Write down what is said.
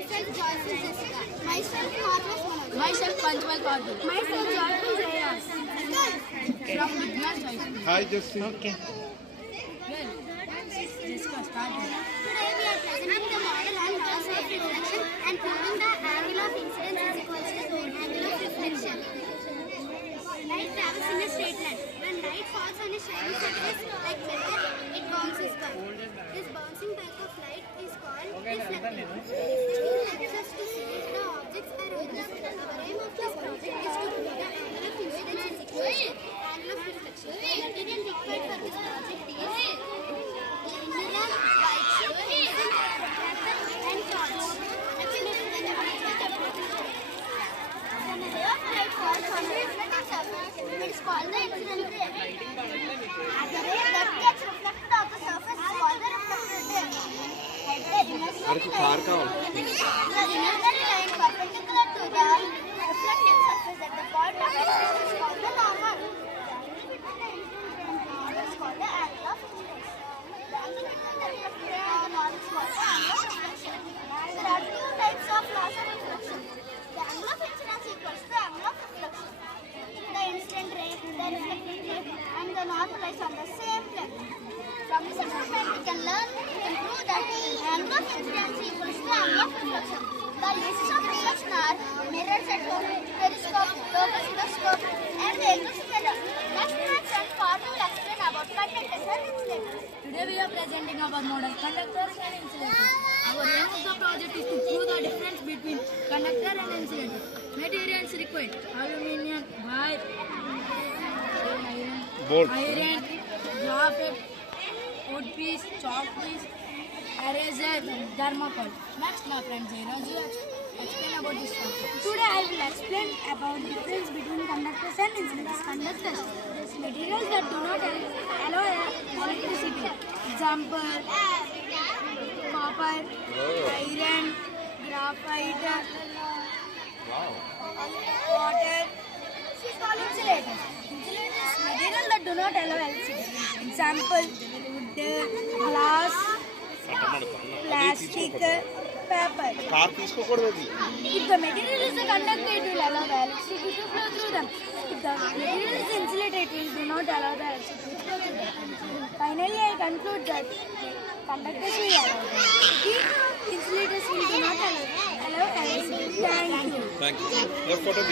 Myself Joyful Jessica. Myself Marvelous Manoj. Myself Panchmal Padu. Myself Joyful Jayas. From Vignan Choice. Hi, Justin. Okay. Well, Jessica, start. Today we are presenting the model on laws of reflection and proving the angle of incidence is equal to angle of reflection. Light travels in a straight line. When light falls on a shiny surface like feather, it bounces back. This bouncing back of light is called reflecting. Reflecting helps us to see if the objects are opposite. Our aim of this project is to prove the angle of incidence is equal to angle of reflection. The material required for this project is mineral, white sheet, and torch. When a ray of light falls on a reflecting surface, it is called the incident ray. The ray that gets reflected off the surface is called the reflected ray. The imaginary line perpendicular to the reflecting surface at the point of incidence is called the normal. The angle between the incident ray and the normal is called the angle of incidence. The angle between the reflected ray and the normal is called the angle of reflection. There are two types of laws of reflection. The angle of incidence equals the angle of reflection. The incident ray, the reflected ray, and the normal is on the same plane. From this experiment, we can prove that angle of incidence equals the angle of reflection. The uses of reflection are mirrors at home, periscope, locus microscope, and the electrosphere. Next, my friend Fardu will explain about conductors and insulators. Today we are presenting our model conductors and insulators. Our aim of the project is to prove the difference between conductor and insulator. Materials required: aluminium, wire, iron, graphite, wood piece, chalk piece, eraser, thermocol. Next, my friend Jairaj will explain about this project. Today I will explain about the difference between conductors and insulators. Conductors, these materials that do not allow electricity. Example, copper, iron, graphite, water. This is called insulators. Insulators, materials that do not allow electricity. Example, wood, glass, plastic, paper. If the material is a conductor, it will allow the electricity to flow through them. If the material is insulated, it will do not allow the electricity to flow through them. Finally, I conclude that conductors will allow the insulators will do not allow electricity. Thank you. Thank you. Your photo.